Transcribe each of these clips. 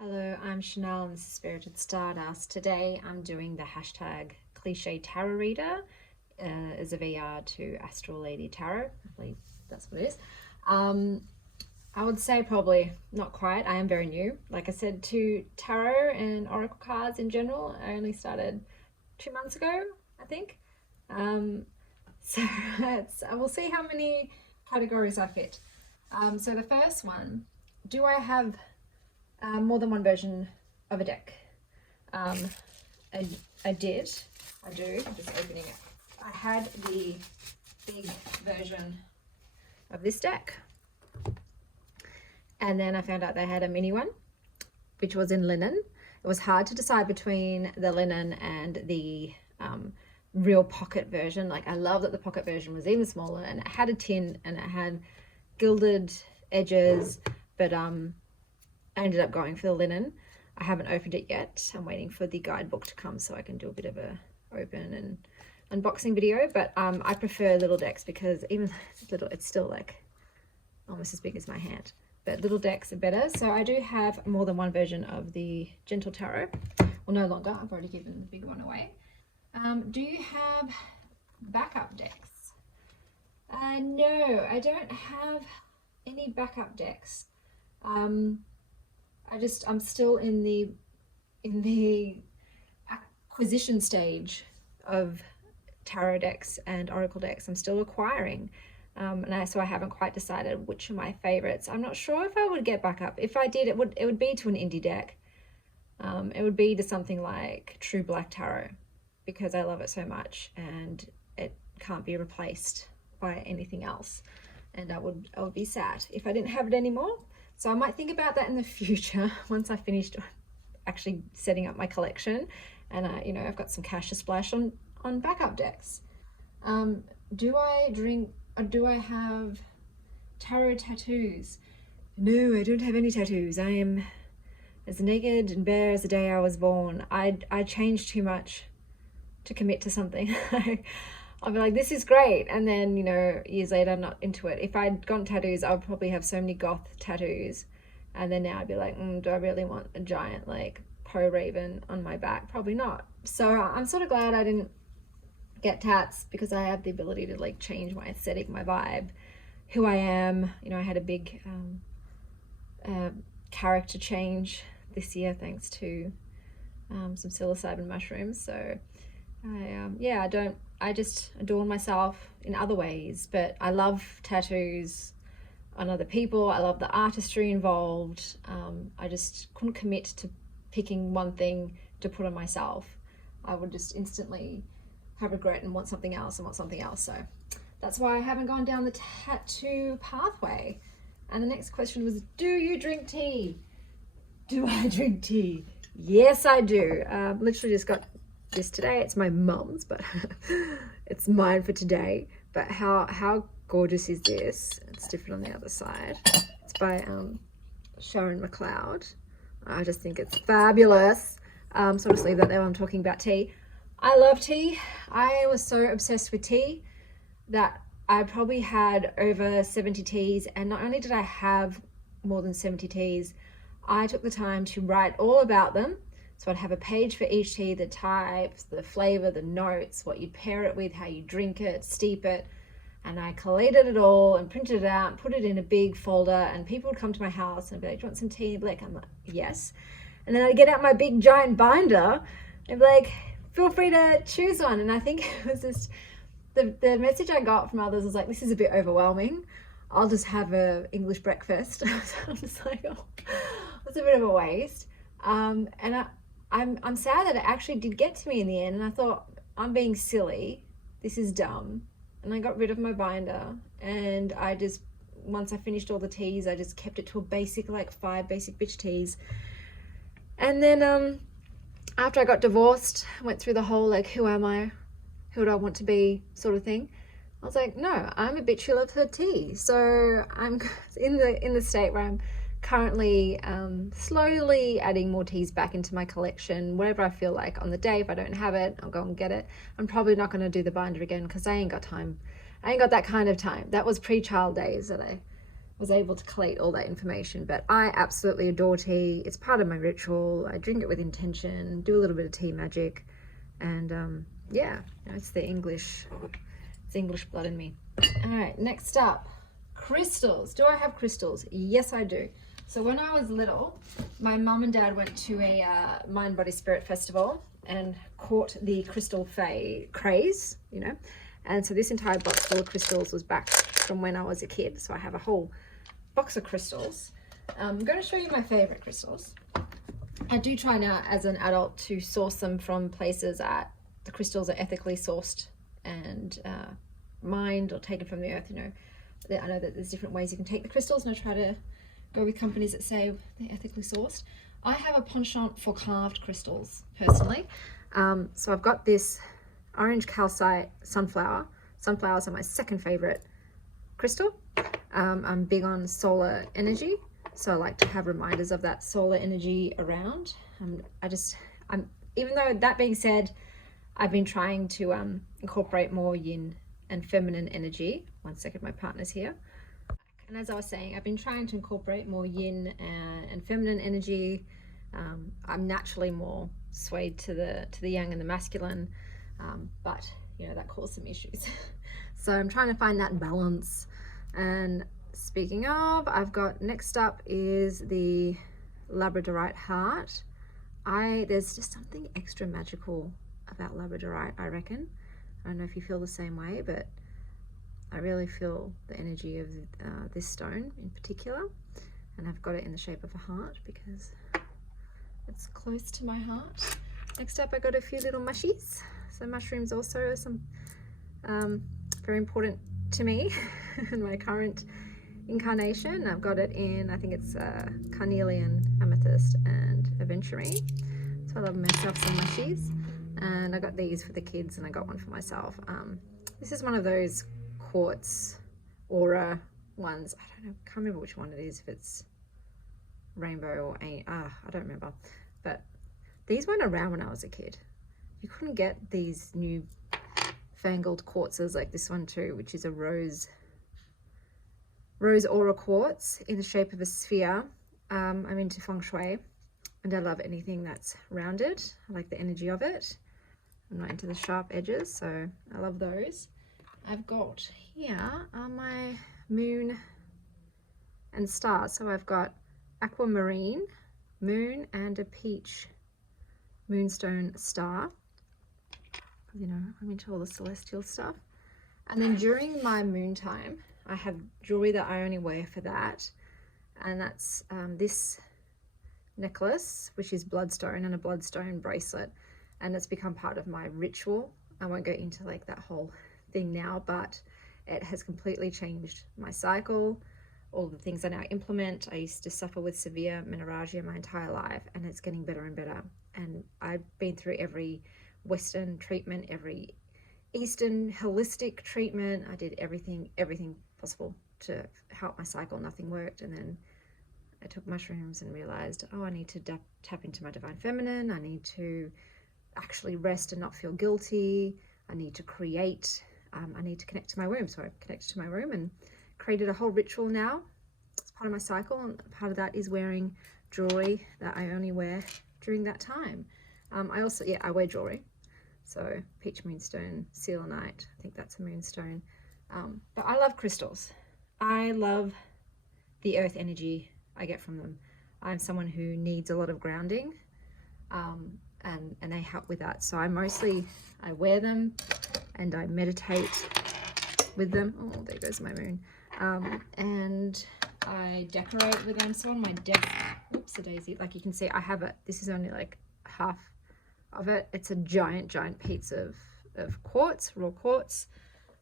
Hello, I'm Chanel and this is Spirited Stardust. Today I'm doing the hashtag cliche tarot reader as a VR to Astral Lady Tarot. I believe that's what it is. I would say probably not quite. I am very new. Like I said, to tarot and oracle cards in general. I only started 2 months ago, I think. So we'll see how many categories I fit. So the first one, do I have more than one version of a deck? I do. I'm just opening it. I had the big version of this deck, and then I found out they had a mini one, which was in linen. It was hard to decide between the linen and the real pocket version. Like, I love that the pocket version was even smaller and it had a tin and it had gilded edges, but I ended up going for the linen. I haven't opened it yet. I'm waiting for the guidebook to come so I can do a bit of a open and unboxing video, but I prefer little decks because even though it's little, it's still like almost as big as my hand, but little decks are better. So I do have more than one version of the Gentle Tarot. Well, no longer, I've already given the big one away. Do you have backup decks? No, I don't have any backup decks. I'm still in the acquisition stage of tarot decks and oracle decks. I'm still acquiring, so I haven't quite decided which are my favorites. I'm not sure if I would get backup. If I did, it would be to an indie deck. It would be to something like True Black Tarot, because I love it so much and it can't be replaced by anything else. And I would be sad if I didn't have it anymore. So I might think about that in the future once I finished actually setting up my collection, and I've got some cash to splash on backup decks. Do I have tarot tattoos? No, I don't have any tattoos. I am as naked and bare as the day I was born. I changed too much to commit to something. I'll be like, this is great, and then years later I'm not into it. If I'd gone tattoos, I would probably have so many goth tattoos, and then now I'd be like, do I really want a giant like Poe Raven on my back? Probably not. So I'm sort of glad I didn't get tats, because I have the ability to like change my aesthetic, my vibe, who I am. I had a big character change this year thanks to some psilocybin mushrooms. So I just adorn myself in other ways, but I love tattoos on other people. I love the artistry involved. I just couldn't commit to picking one thing to put on myself. I would just instantly have regret and want something else. So that's why I haven't gone down the tattoo pathway. And the next question was, do you drink tea? Do I drink tea? Yes, I do. Literally just got this today. It's my mum's, but it's mine for today. But how gorgeous is this? It's different on the other side. It's by Sharon McLeod. I just think it's fabulous. So I'll just leave that there when I'm talking about tea. I love tea. I was so obsessed with tea that I probably had over 70 teas, and not only did I have more than 70 teas, I took the time to write all about them. So I'd have a page for each tea, the types, the flavor, the notes, what you'd pair it with, how you drink it, steep it. And I collated it all and printed it out and put it in a big folder, and people would come to my house and be like, do you want some tea? And I'm like, yes. And then I'd get out my big giant binder and be like, feel free to choose one. And I think it was just, the message I got from others was like, this is a bit overwhelming. I'll just have a English breakfast. So I'm just like, oh, it's a bit of a waste. And I'm sad that it actually did get to me in the end, and I thought, I'm being silly, this is dumb, and I got rid of my binder, and once I finished all the teas, I just kept it to a basic, like 5 basic bitch teas. And then after I got divorced, I went through the whole like, who am I, who do I want to be sort of thing. I was like, no, I'm a bitch who loves her tea. So I'm in the state where I'm currently slowly adding more teas back into my collection, whatever I feel like on the day. If I don't have it, I'll go and get it. I'm probably not going to do the binder again because I ain't got time. I ain't got that kind of time. That was pre-child days that I was able to collate all that information. But I absolutely adore tea. It's part of my ritual. I drink it with intention, do a little bit of tea magic, and yeah, you know, it's English blood in me. All right, next up, crystals. Do I have crystals? Yes, I do. So when I was little, my mum and dad went to a Mind Body Spirit festival and caught the crystal craze, you know. And so this entire box full of crystals was back from when I was a kid. So I have a whole box of crystals. I'm going to show you my favorite crystals. I do try now as an adult to source them from places that the crystals are ethically sourced and mined or taken from the earth. You know, I know that there's different ways you can take the crystals, and I try to go with companies that say they're ethically sourced. I have a penchant for carved crystals personally. So I've got this orange calcite sunflower. Sunflowers are my second favorite crystal. I'm big on solar energy, so I like to have reminders of that solar energy around. Even though that being said, I've been trying to incorporate more yin and feminine energy. One second, my partner's here. And as I was saying, I've been trying to incorporate more yin and feminine energy. I'm naturally more swayed to the yang and the masculine, but you know, that caused some issues. So I'm trying to find that balance. And speaking of, I've got, next up is the Labradorite Heart. There's just something extra magical about Labradorite, I reckon. I don't know if you feel the same way, but I really feel the energy of this stone in particular. And I've got it in the shape of a heart because it's close to my heart. Next up, I got a few little mushies. So mushrooms also are some very important to me in my current incarnation. I've got it in, I think it's carnelian, amethyst, and aventurine. So I love myself some mushies. And I got these for the kids, and I got one for myself. This is one of those quartz aura ones. I don't know, can't remember which one it is, if it's rainbow or I don't remember. But these weren't around when I was a kid. You couldn't get these new fangled quartzes like this one too, which is a rose aura quartz in the shape of a sphere. I'm into feng shui, and I love anything that's rounded. I like the energy of it. I'm not into the sharp edges, so I love those. I've got here are my moon and stars. So I've got aquamarine, moon, and a peach moonstone star. You know, I'm into all the celestial stuff. And then during my moon time, I have jewelry that I only wear for that. And that's this necklace, which is bloodstone, and a bloodstone bracelet. And it's become part of my ritual. I won't go into like that whole thing now, but it has completely changed my cycle, all the things I now implement. I used to suffer with severe menorrhagia my entire life, and it's getting better and better. And I've been through every Western treatment, every Eastern holistic treatment. I did everything possible to help my cycle. Nothing worked. And then I took mushrooms and realized, oh, I need to tap into my divine feminine. I need to actually rest and not feel guilty. I need to create. I need to connect to my womb. So I connected to my womb and created a whole ritual now. It's part of my cycle, and part of that is wearing jewelry that I only wear during that time. I also, I wear jewelry. So peach moonstone, selenite, I think that's a moonstone. But I love crystals. I love the earth energy I get from them. I'm someone who needs a lot of grounding, and they help with that. So I wear them and I meditate with them. Oh, there goes my moon. And I decorate with them. So on my desk, oops, a daisy, like you can see, I have it. This is only like half of it. It's a giant piece of quartz, raw quartz,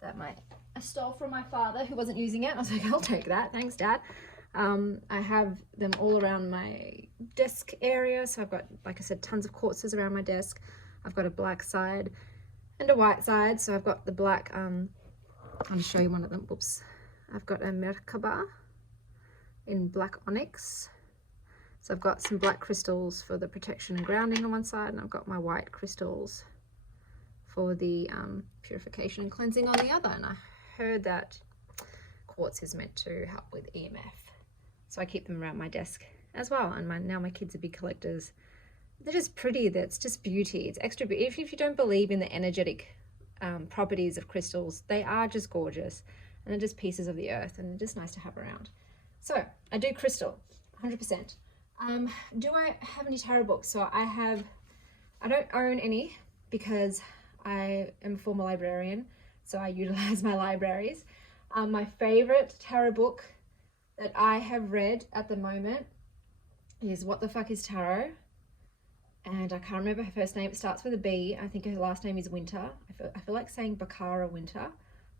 that I stole from my father, who wasn't using it. I was like, I'll take that, thanks Dad. I have them all around my desk area. So I've got, like I said, tons of quartzes around my desk. I've got a black side and a white side. So I've got the black, I'll show you one of them. Whoops. I've got a Merkaba in black onyx. So I've got some black crystals for the protection and grounding on one side, and I've got my white crystals for the purification and cleansing on the other. And I heard that quartz is meant to help with EMF. So I keep them around my desk as well. And now my kids are big collectors. They're just pretty. That's just beauty. It's extra beauty. If you don't believe in the energetic properties of crystals, they are just gorgeous. And they're just pieces of the earth, and they're just nice to have around. So I do crystal, 100%. Do I have any tarot books? So I don't own any because I am a former librarian, so I utilize my libraries. My favorite tarot book that I have read at the moment is What the Fuck is Tarot? And I can't remember her first name. It starts with a B. I think her last name is Winter. I feel like saying Bakara Winter,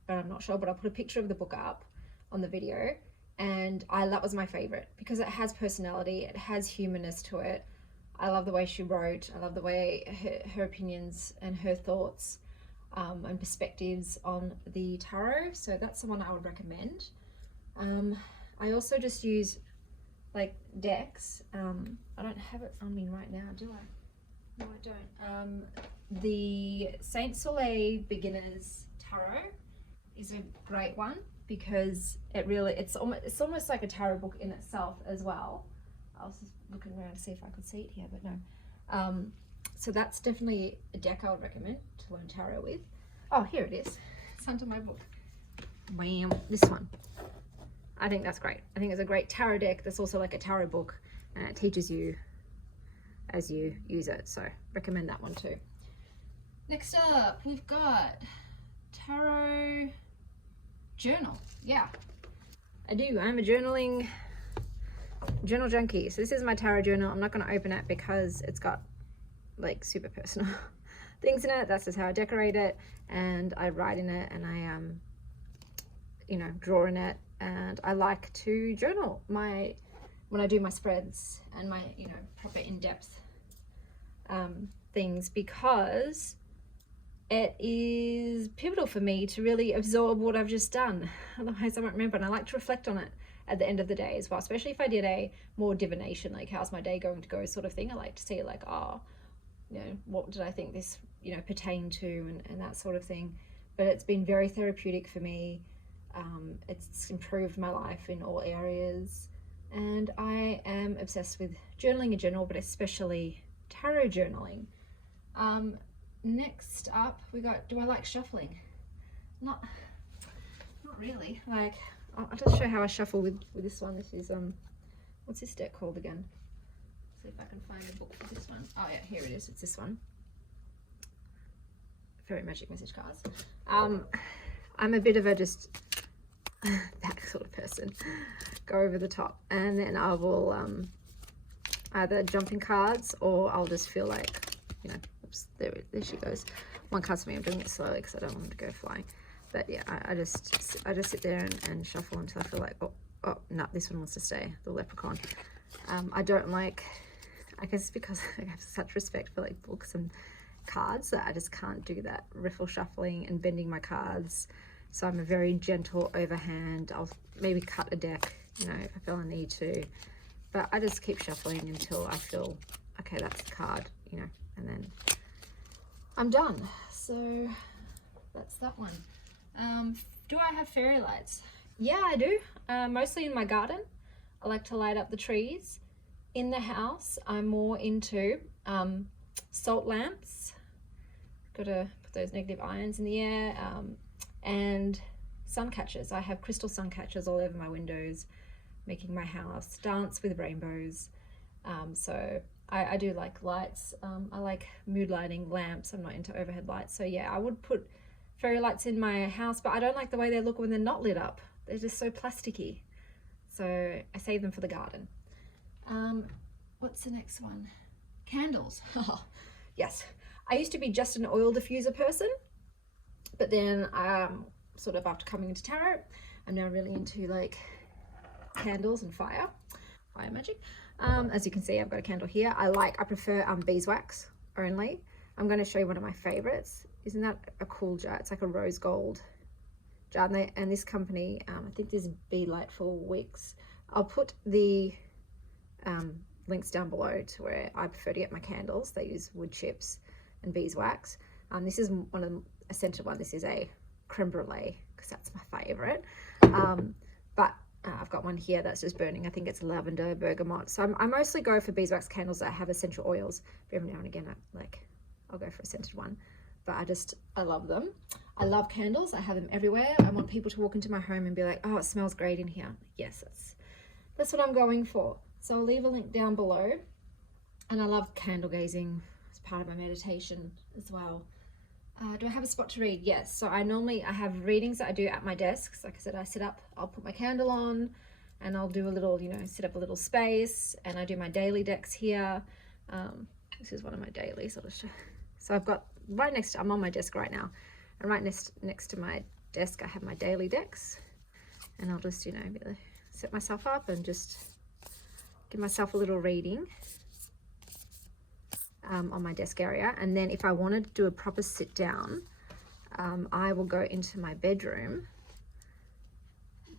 but I'm not sure. But I'll put a picture of the book up on the video. And that was my favorite because it has personality. It has humanness to it. I love the way she wrote. I love the way her opinions and her thoughts and perspectives on the tarot. So that's the one I would recommend. I also just use like decks. I don't have it on me right now, do I? No, I don't. The Saint Soleil Beginners Tarot is a great one because it's almost like a tarot book in itself as well. I was just looking around to see if I could see it here, but no. So that's definitely a deck I would recommend to learn tarot with. Oh, here it is. It's under my book. Bam, this one. I think that's great. I think it's a great tarot deck that's also like a tarot book, and it teaches you as you use it. So recommend that one too. Next up, we've got tarot journal. Yeah, I do. I'm a journal junkie. So this is my tarot journal. I'm not going to open it because it's got like super personal things in it. That's just how I decorate it, and I write in it, and I draw in it. And I like to journal when I do my spreads and my proper in-depth things, because it is pivotal for me to really absorb what I've just done. Otherwise I won't remember, and I like to reflect on it at the end of the day as well, especially if I did a more divination, like how's my day going to go sort of thing. I like to see like, what did I think this pertained to, and that sort of thing. But it's been very therapeutic for me. It's improved my life in all areas, and I am obsessed with journaling in general, but especially tarot journaling. Next up we got, do I like shuffling? Not really. Like, I'll just show how I shuffle with this one. This is what's this deck called again? See if I can find a book for this one. Oh yeah, here it is. It's this one. Fairy Magic Message Cards. I'm a bit of a just that sort of person. Go over the top, and then I will either jump in cards, or I'll just feel like, oops, there she goes. One card's for me. I'm doing it slowly because I don't want them to go flying. But yeah, I just sit there and shuffle until I feel like, oh no, this one wants to stay, the leprechaun. I don't like, I guess it's because I have such respect for like books and cards that I just can't do that riffle shuffling and bending my cards. So I'm a very gentle overhand. I'll maybe cut a deck, if I feel I need to, but I just keep shuffling until I feel, okay, that's the card, and then I'm done. So that's that one. Do I have fairy lights? Yeah, I do. Mostly in my garden. I like to light up the trees. In the house, I'm more into salt lamps. Got to put those negative ions in the air. And sun catchers. I have crystal sun catchers all over my windows, making my house dance with rainbows. So I do like lights. I like mood lighting lamps. I'm not into overhead lights. So yeah, I would put fairy lights in my house, but I don't like the way they look when they're not lit up. They're just so plasticky. So I save them for the garden. What's the next one? Candles. Yes. I used to be just an oil diffuser person, but then sort of after coming into tarot, I'm now really into like candles and fire magic. As you can see, I've got a candle here. I prefer beeswax only. I'm going to show you one of my favorites. Isn't that a cool jar? It's like a rose gold jar, and this company, I think this is Be Lightful Wicks. I'll put the links down below to where I prefer to get my candles. They use wood chips and beeswax. This is a scented one. This is a creme brulee because that's my favorite. but I've got one here that's just burning. I think it's lavender bergamot. So I mostly go for beeswax candles that have essential oils. But every now and again, I'll go for a scented one. But I love them. I love candles. I have them everywhere. I want people to walk into my home and be like, oh, it smells great in here. Yes, that's what I'm going for. So I'll leave a link down below. And I love candle gazing as part of my meditation as well. Do I have a spot to read? Yes. So I have readings that I do at my desks. Like I said, I sit up, I'll put my candle on and I'll do a little, set up a little space, and I do my daily decks here. This is one of my dailies. So I've got I'm on my desk right now, and right next to my desk, I have my daily decks, and I'll just, set myself up and just give myself a little reading. On my desk area. And then if I wanted to do a proper sit down, I will go into my bedroom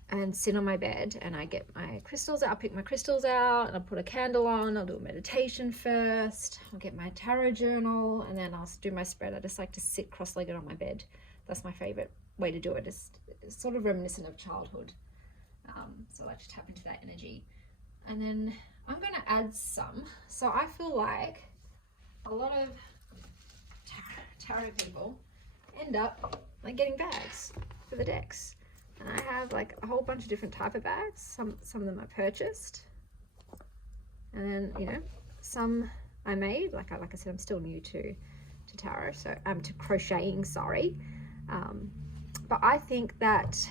and sit on my bed, and I get my crystals out. I'll pick my crystals out and I'll put a candle on. I'll do a meditation first. I'll get my tarot journal, and then I'll do my spread. I just like to sit cross-legged on my bed. That's my favorite way to do it. It's sort of reminiscent of childhood. So I like to tap into that energy. And then I'm going to add some. So I feel like a lot of tarot people end up getting bags for the decks, and I have a whole bunch of different type of bags. Some of them I purchased, and then some I made. Like I said, I'm still new to tarot, so to crocheting, sorry. But I think that,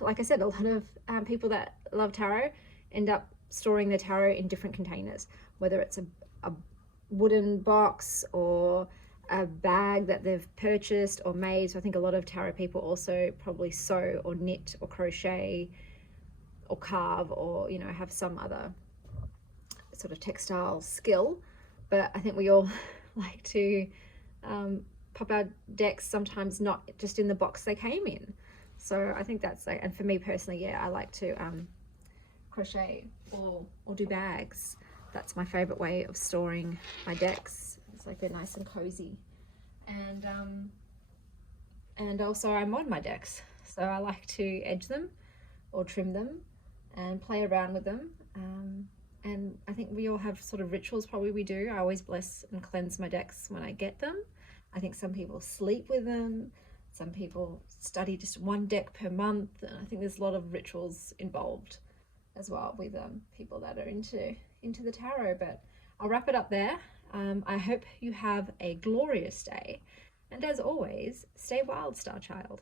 like I said, a lot of people that love tarot end up storing their tarot in different containers, whether it's a wooden box or a bag that they've purchased or made. So I think a lot of tarot people also probably sew or knit or crochet or carve, or have some other sort of textile skill. But I think we all like to pop our decks, sometimes not just in the box they came in. So I think that's and for me personally, yeah, I like to crochet or do bags. That's my favorite way of storing my decks. It's like they're nice and cozy. And also I mod my decks. So I like to edge them or trim them and play around with them. And I think we all have sort of rituals, probably we do. I always bless and cleanse my decks when I get them. I think some people sleep with them. Some people study just one deck per month. And I think there's a lot of rituals involved as well with people that are into the tarot. But I'll wrap it up there. I hope you have a glorious day, and as always, stay wild, star child.